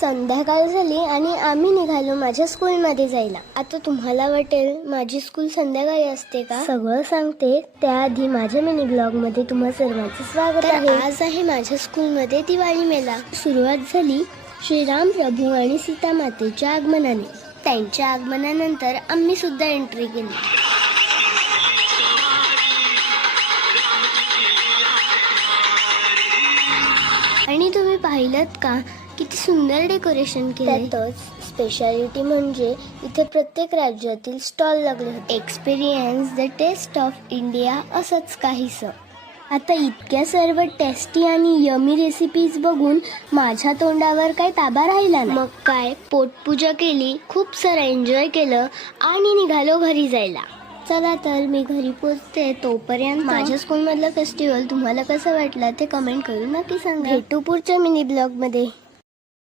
संध्याकाळ झाली आणि आम्ही निघालो माझ्या स्कूलमध्ये जायला. आता तुम्हाला वाटेल माझी स्कूल संध्याकाळी असते का? सगळं सांगते त्याआधी माझ्या मिनी ब्लॉगमध्ये तुम्हा सर्वांचं स्वागत आहे. आज आहे माझ्या स्कूलमध्ये दिवाळी मेला. सुरुवात झाली श्रीराम प्रभू आणि सीता मातेच्या आगमनाने. त्यांच्या आगमनानंतर आम्ही सुद्धा एंट्री केली. आणि तुम्ही पाहिलत का किती सुंदर डेकोरेशन केलं. त्यातच स्पेशालिटी म्हणजे इथे प्रत्येक राज्यातील स्टॉल लागले होते. Experience the taste of India असंच काहीसं. आता इतक्या सर्व टेस्टी आणि यमी रेसिपीज बघून माझ्या तोंडावर काही ताबा राहिला नाही. मग काय पोटपूजा केली, खूप सारं एन्जॉय केलं आणि निघालो घरी जायला. चला तर मी घरी पोचते. तोपर्यंत माझ्या स्कूलमधलं फेस्टिवल तुम्हाला कसं वाटलं ते कमेंट करून नक्की सांगा. भेटू पुढच्या मिनी ब्लॉगमध्ये.